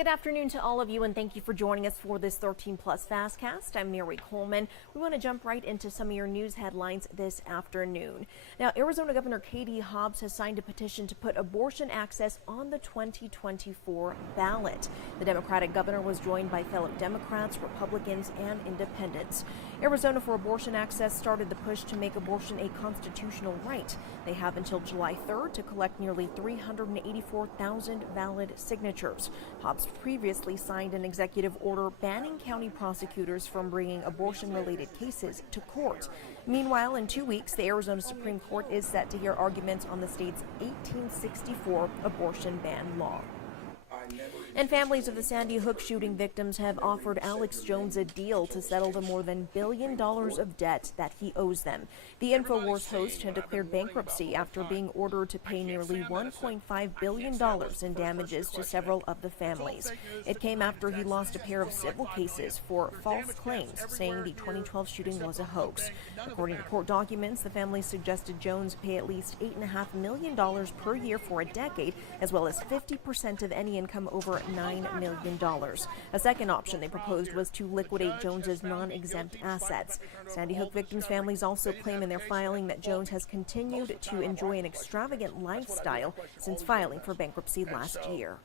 Good afternoon to all of you, and thank you for joining us for this 13 Plus FastCast. I'm Mary Coleman. We want to jump right into some of your news headlines this afternoon. Now, Arizona Governor Katie Hobbs has signed a petition to put abortion access on the 2024 ballot. The Democratic governor was joined by fellow Democrats, Republicans, and independents. Arizona for Abortion Access started the push to make abortion a constitutional right. They have until July 3rd to collect nearly 384,000 valid signatures. Hobbs previously signed an executive order banning county prosecutors from bringing abortion-related cases to court. Meanwhile, in 2 weeks, the Arizona Supreme Court is set to hear arguments on the state's 1864 abortion ban law. And families of the Sandy Hook shooting victims have offered Alex Jones a deal to settle the more than $1 billion of debt that he owes them. The InfoWars host had declared bankruptcy after being ordered to pay nearly $1.5 billion in damages to several of the families. It came after he lost a pair of civil cases for false claims, saying the 2012 shooting was a hoax. According to court documents, the family suggested Jones pay at least $8.5 million per year for a decade, as well as 50% of any income over $9 million. A second option they proposed was to liquidate Jones's non-exempt assets. Sandy Hook victims' families also claim in their filing that Jones has continued to enjoy an extravagant lifestyle since filing for bankruptcy last year.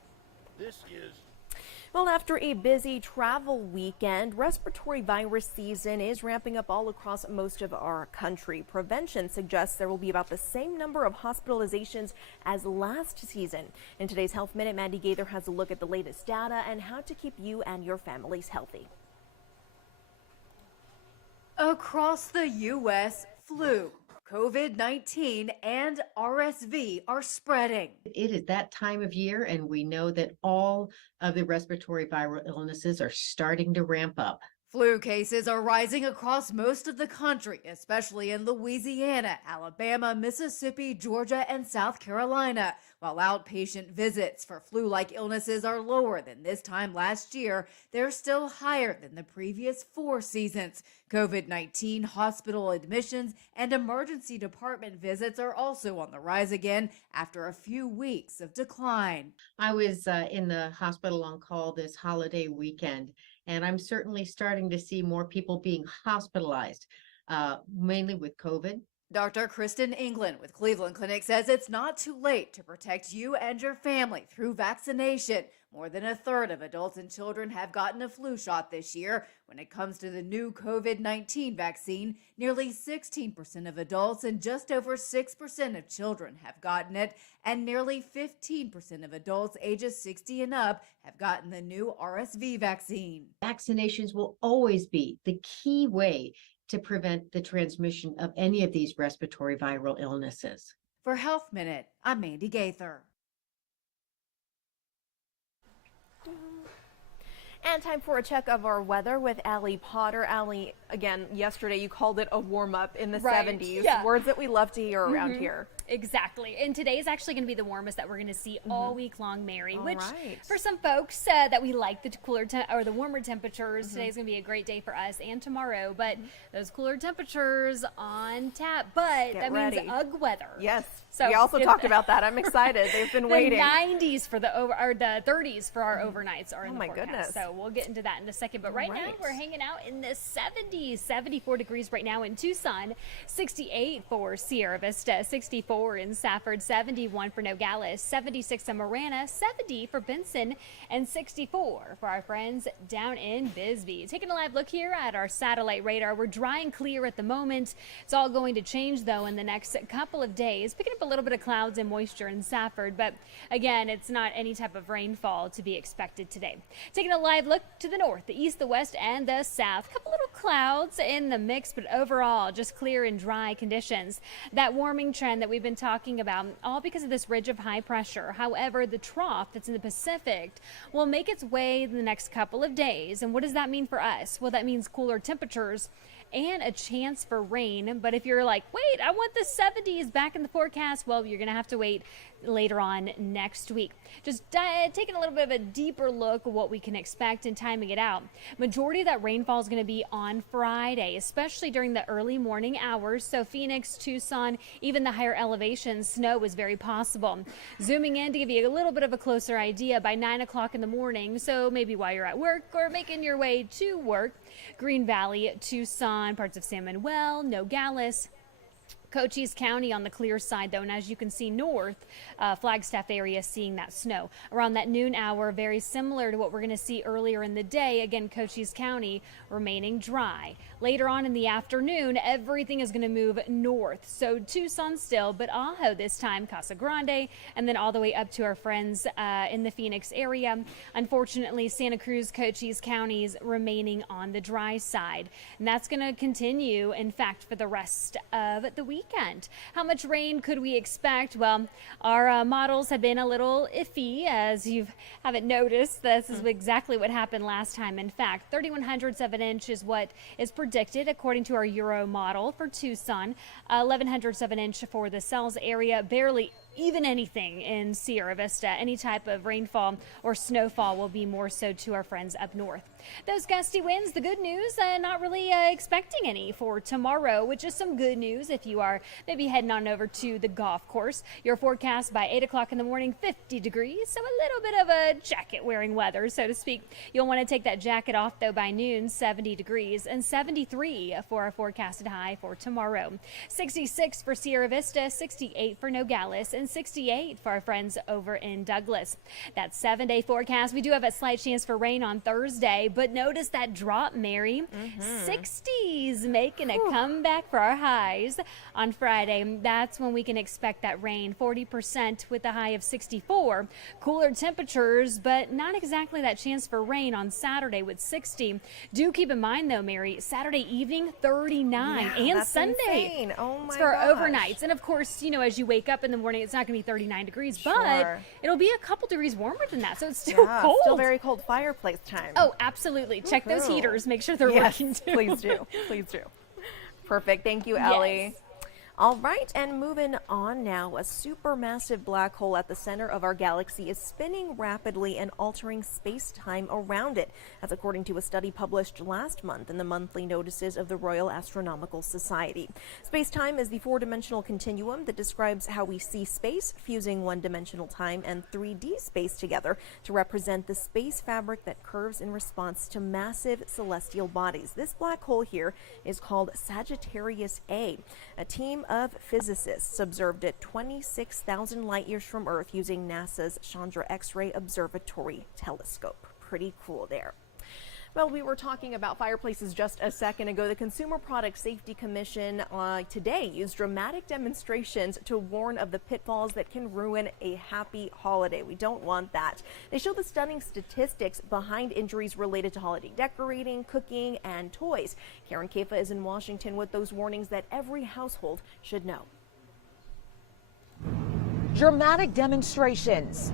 Well, after a busy travel weekend, respiratory virus season is ramping up all across most of our country. Prevention suggests there will be about the same number of hospitalizations as last season. In today's Health Minute, Mandy Gaither has a look at the latest data and how to keep you and your families healthy. Across the U.S., flu, COVID-19, and RSV are spreading. It is that time of year, and we know that all of the respiratory viral illnesses are starting to ramp up. Flu cases are rising across most of the country, especially in Louisiana, Alabama, Mississippi, Georgia, and South Carolina. While outpatient visits for flu-like illnesses are lower than this time last year, they're still higher than the previous 4 seasons. COVID-19 hospital admissions and emergency department visits are also on the rise again after a few weeks of decline. I was in the hospital on call this holiday weekend, and I'm certainly starting to see more people being hospitalized, mainly with COVID. Dr. Kristen England with Cleveland Clinic says it's not too late to protect you and your family through vaccination. More than a third of adults and children have gotten a flu shot this year. When it comes to the new COVID-19 vaccine, nearly 16% of adults and just over 6% of children have gotten it, and nearly 15% of adults ages 60 and up have gotten the new RSV vaccine. Vaccinations will always be the key way to prevent the transmission of any of these respiratory viral illnesses. For Health Minute, I'm Mandy Gaither. And time for a check of our weather with Allie Potter. Allie, again, yesterday you called it a warm-up in the 70s. Yeah. Words that we love to hear around here. Exactly. And today is actually going to be the warmest that we're going to see all week long, Mary, which right. for some folks that we like the cooler or the warmer temperatures, today's going to be a great day for us and tomorrow. But those cooler temperatures on tap, but Get that ready. means UGG weather. Yes. So we also talked about that. I'm excited. They've been waiting. The 90s for the the 30s for our overnights are in the my forecast. goodness. So we'll get into that in a second. But right now we're hanging out in the 70s, 74 degrees right now in Tucson, 68 for Sierra Vista, 64 in Safford, 71 for Nogales, 76 in Marana, 70 for Benson, and 64 for our friends down in Bisbee. Taking a live look here at our satellite radar. We're dry and clear at the moment. It's all going to change though in the next couple of days. Picking up a little bit of clouds and moisture in Safford, but again, it's not any type of rainfall to be expected today. Taking a live look to the north, the east, the west, and the south. A couple little clouds in the mix, but overall just clear and dry conditions. That warming trend that we've been talking about, all because of this ridge of high pressure. However, the trough that's in the Pacific will make its way in the next couple of days. And what does that mean for us? Well, that means cooler temperatures and a chance for rain. But if you're like, wait, I want the 70s back in the forecast, well, you're going to have to wait later on next week. Just taking a little bit of a deeper look at what we can expect and timing it out. Majority of that rainfall is going to be on Friday, especially during the early morning hours. So Phoenix, Tucson, even the higher elevations, snow is very possible. Zooming in to give you a little bit of a closer idea by 9 o'clock in the morning. So maybe while you're at work or making your way to work, Green Valley, Tucson, parts of San Manuel, Nogales, Cochise County on the clear side, though, and as you can see north, Flagstaff area seeing that snow. Around that noon hour, very similar to what we're going to see earlier in the day. Again, Cochise County remaining dry. Later on in the afternoon, everything is going to move north. So Tucson still, but Ajo this time, Casa Grande, and then all the way up to our friends in the Phoenix area. Unfortunately, Santa Cruz, Cochise counties remaining on the dry side. And that's going to continue, in fact, for the rest of the weekend. How much rain could we expect? Well, our models have been a little iffy, as you haven't noticed. This is exactly what happened last time. In fact, 3/100ths of an inch is what is predicted according to our Euro model for Tucson. 11/100ths of an inch for the Cells area. Barely even anything in Sierra Vista. Any type of rainfall or snowfall will be more so to our friends up north. Those gusty winds, the good news, not really expecting any for tomorrow, which is some good news if you are maybe heading on over to the golf course. Your forecast by 8 o'clock in the morning, 50 degrees, so a little bit of a jacket wearing weather, so to speak. You'll want to take that jacket off, though, by noon, 70 degrees, and 73 for our forecasted high for tomorrow. 66 for Sierra Vista, 68 for Nogales, and 68 for our friends over in Douglas. That 7-day forecast, we do have a slight chance for rain on Thursday, but notice that drop, Mary. 60s making a comeback for our highs on Friday. That's when we can expect that rain, 40% with a high of 64. Cooler temperatures, but not exactly that chance for rain on Saturday with 60. Do keep in mind, though, Mary, Saturday evening, 39, and that's Sunday. Insane. Oh my it's for gosh. overnights. And of course, you know, as you wake up in the morning, it's not going to be 39 degrees, but Sure. it'll be a couple degrees warmer than that. So it's still Yeah, cold. still very cold fireplace time. Oh, absolutely. Check those Woohoo. heaters. Make sure they're Yes, working too. please do. Please do. Perfect. Thank you, Ellie. Yes. All right, and moving on now, a supermassive black hole at the center of our galaxy is spinning rapidly and altering space-time around it. That's according to a study published last month in the monthly notices of the Royal Astronomical Society. Space-time is the four-dimensional continuum that describes how we see space, fusing one-dimensional time and 3D space together to represent the space fabric that curves in response to massive celestial bodies. This black hole here is called Sagittarius A. A team of physicists observed it 26,000 light years from Earth using NASA's Chandra X-ray Observatory telescope. Pretty cool there. Well, we were talking about fireplaces just a second ago. The Consumer Product Safety Commission today used dramatic demonstrations to warn of the pitfalls that can ruin a happy holiday. We don't want that. They show the stunning statistics behind injuries related to holiday decorating, cooking, and toys. Karen Kaifa is in Washington with those warnings that every household should know. Dramatic demonstrations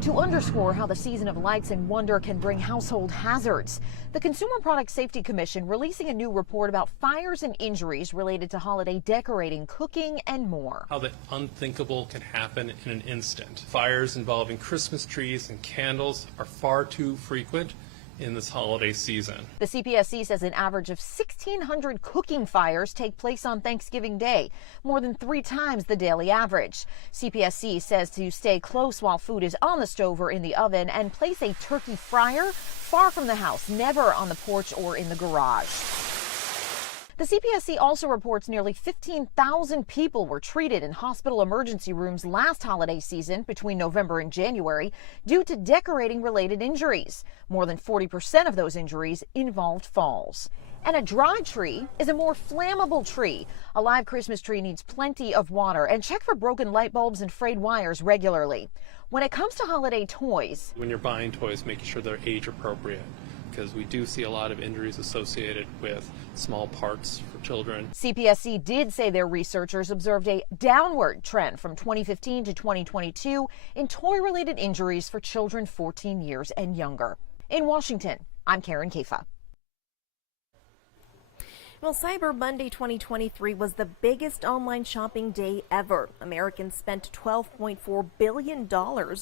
to underscore how the season of lights and wonder can bring household hazards. The Consumer Product Safety Commission releasing a new report about fires and injuries related to holiday decorating, cooking, and more. How the unthinkable can happen in an instant. Fires involving Christmas trees and candles are far too frequent in this holiday season. The CPSC says an average of 1,600 cooking fires take place on Thanksgiving Day, more than 3 times the daily average. CPSC says to stay close while food is on the stove or in the oven and place a turkey fryer far from the house, never on the porch or in the garage. The CPSC also reports nearly 15,000 people were treated in hospital emergency rooms last holiday season between November and January due to decorating-related injuries. More than 40% of those injuries involved falls. And a dry tree is a more flammable tree. A live Christmas tree needs plenty of water, and check for broken light bulbs and frayed wires regularly. When it comes to holiday toys, When you're buying toys, making sure they're age appropriate, because we do see a lot of injuries associated with small parts for children. CPSC did say their researchers observed a downward trend from 2015 to 2022 in toy-related injuries for children 14 years and younger. In Washington, I'm Karen Kaifa. Well, Cyber Monday 2023 was the biggest online shopping day ever. Americans spent $12.4 billion,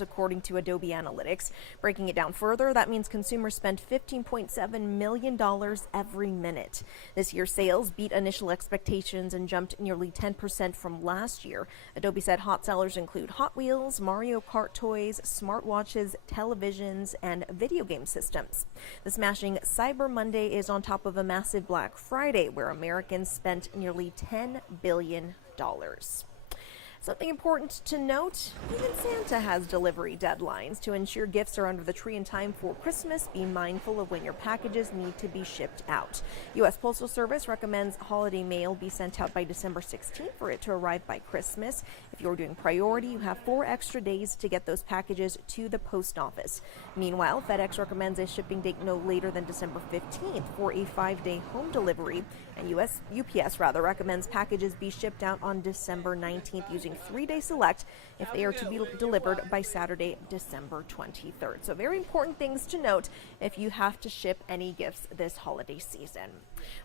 according to Adobe Analytics. Breaking it down further, that means consumers spent $15.7 million every minute. This year's sales beat initial expectations and jumped nearly 10% from last year. Adobe said hot sellers include Hot Wheels, Mario Kart toys, smartwatches, televisions, and video game systems. The smashing Cyber Monday is on top of a massive Black Friday, where Americans spent nearly $10 billion. Something important to note, even Santa has delivery deadlines. To ensure gifts are under the tree in time for Christmas, be mindful of when your packages need to be shipped out. U.S. Postal Service recommends holiday mail be sent out by December 16th for it to arrive by Christmas. If you're doing priority, you have 4 extra days to get those packages to the post office. Meanwhile, FedEx recommends a shipping date no later than December 15th for a 5-day home delivery. And UPS recommends packages be shipped out on December 19th using 3-day select if they are to be delivered by Saturday, December 23rd. So very important things to note if you have to ship any gifts this holiday season.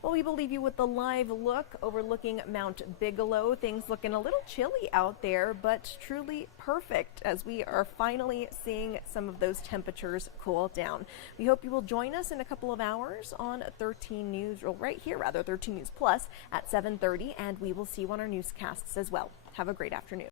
Well, we will leave you with the live look overlooking Mount Bigelow. Things looking a little chilly out there, but truly perfect as we are finally seeing some of those temperatures cool down. We hope you will join us in a couple of hours on 13 News, or right here rather, 13 News Plus at 7:30, and we will see you on our newscasts as well. Have a great afternoon.